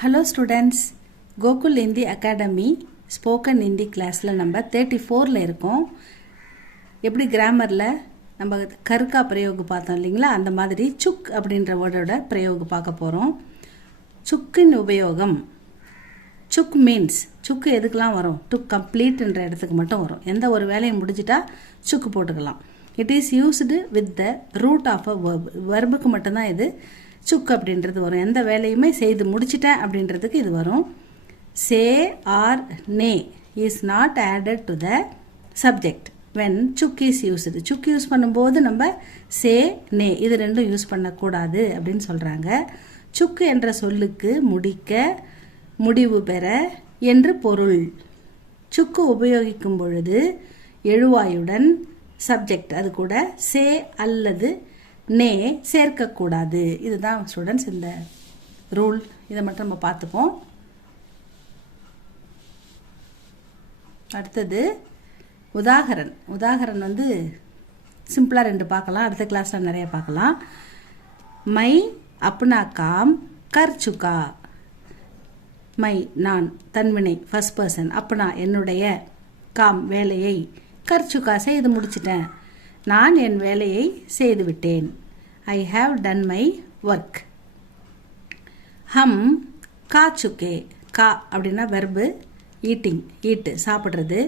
Hello students, Gokul Hindi Academy Spoken Hindi classல நம்ம 34ல இருக்கோம். எப்படி கிராமர்ல நம்ம கருக்கா பிரயோக பார்த்தோம் இல்லைங்களா, அந்த மாதிரி சுக் அப்படின்ற வேர்டோட பிரயோக பார்க்க போறோம். சுக்கின் உபயோகம். சுக் மீன்ஸ் சுக்கு எதுக்கெல்லாம் வரும்? டு கம்ப்ளீட்ன்ற இடத்துக்கு மட்டும் வரும். எந்த ஒரு வேலையை முடிஞ்சிட்டா சுக்கு போட்டுக்கலாம். It is used with the root of a verb. வெர்புக்கு மட்டும்தான் இது சுக் அப்படின்றது வரும். எந்த வேலையுமே செய்து முடிச்சிட்டேன் அப்படின்றதுக்கு இது வரும். சே ஆர் நே is not added to the subject when சுக் இஸ் யூஸ்டு. சுக் யூஸ் பண்ணும்போது நம்ம சே நே இது ரெண்டும் யூஸ் பண்ணக்கூடாது அப்படின்னு சொல்கிறாங்க. சுக்கு என்ற சொல்லுக்கு முடிக்க, முடிவு பெற என்று பொருள். சுக்கு உபயோகிக்கும் பொழுது எழுவாயுடன் சப்ஜெக்ட் அது கூட சே அல்லது நே சேர்க்கக்கூடாது. இதுதான் ஸ்டூடெண்ட்ஸ் இந்த ரூல். இதை மட்டும் நம்ம பார்த்துப்போம். அடுத்தது உதாகரன் வந்து சிம்பிளாக 2 பார்க்கலாம். அடுத்த கிளாஸில் நிறைய பார்க்கலாம். மை அப்னா காம் கர் சுக்கா. மை நான் தன்வினை ஃபர்ஸ்ட் பர்சன், அப்னா என்னுடைய, காம் வேலையை, கர் சுக்கா செய்து முடிச்சிட்டேன். நான் என் வேலையை செய்துவிட்டேன். I have done my work. ஹம் கா சுக்கே. கா அப்படின்னா வெர்பு, ஈட்டிங், ஈட்டு சாப்பிட்றது.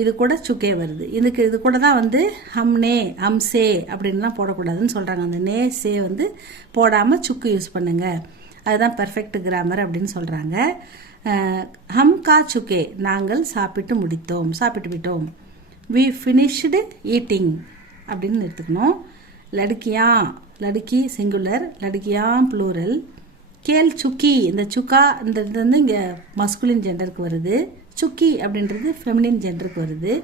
இது கூட சுக்கே வருது. இது கூட தான் வந்து ஹம்னே ஹம்சே அப்படின்லாம் போடக்கூடாதுன்னு சொல்கிறாங்க. அந்த நே சே வந்து போடாமல் சுக்கு யூஸ் பண்ணுங்க. அதுதான் பெர்ஃபெக்ட் கிராமர் அப்படின்னு சொல்கிறாங்க. ஹம் கா சுக்கே நாங்கள் சாப்பிட்டு விட்டோம். வி ஃபினிஷ்டு ஈட்டிங் அப்படின்னு எடுத்துக்கணும். லடுக்கியா, லடுக்கி சிங்குலர், லடுக்கியாம் ப்ளூரல். கேல் சுக்கி, இந்த சுக்கா இந்த இது வந்து இங்கே மஸ்குலின் ஜெண்டருக்கு வருது. சுக்கி அப்படின்றது ஃபெமினின் ஜெண்டருக்கு வருது.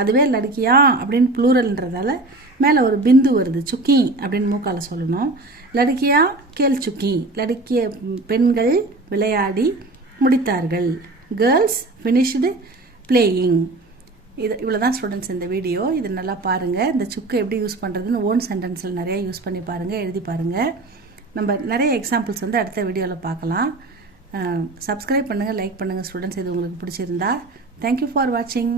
அதுவே லடுக்கியா அப்படின்னு ப்ளூரல்ன்றதால மேலே ஒரு பிந்து வருது. சுக்கி அப்படின்னு மூக்கால் சொல்லணும். லடுக்கியா கேல் சுக்கி. லடுக்கிய பெண்கள் விளையாடி முடித்தார்கள். Girls finished playing. இவ்வளோதான் ஸ்டூடெண்ட்ஸ் இந்த வீடியோ. இது நல்லா பாருங்கள். இந்த சுக்கு எப்படி யூஸ் பண்ணுறதுன்னு ஓன் சென்டென்ஸில் நிறைய யூஸ் பண்ணி பாருங்கள், எழுதி பாருங்கள். நம்ம நிறைய எக்ஸாம்பிள்ஸ் வந்து அடுத்த வீடியோவில் பார்க்கலாம். சப்ஸ்கிரைப் பண்ணுங்கள், லைக் பண்ணுங்கள் ஸ்டூடெண்ட்ஸ். இது உங்களுக்கு பிடிச்சிருந்தா. தேங்க்யூ ஃபார் வாட்சிங்.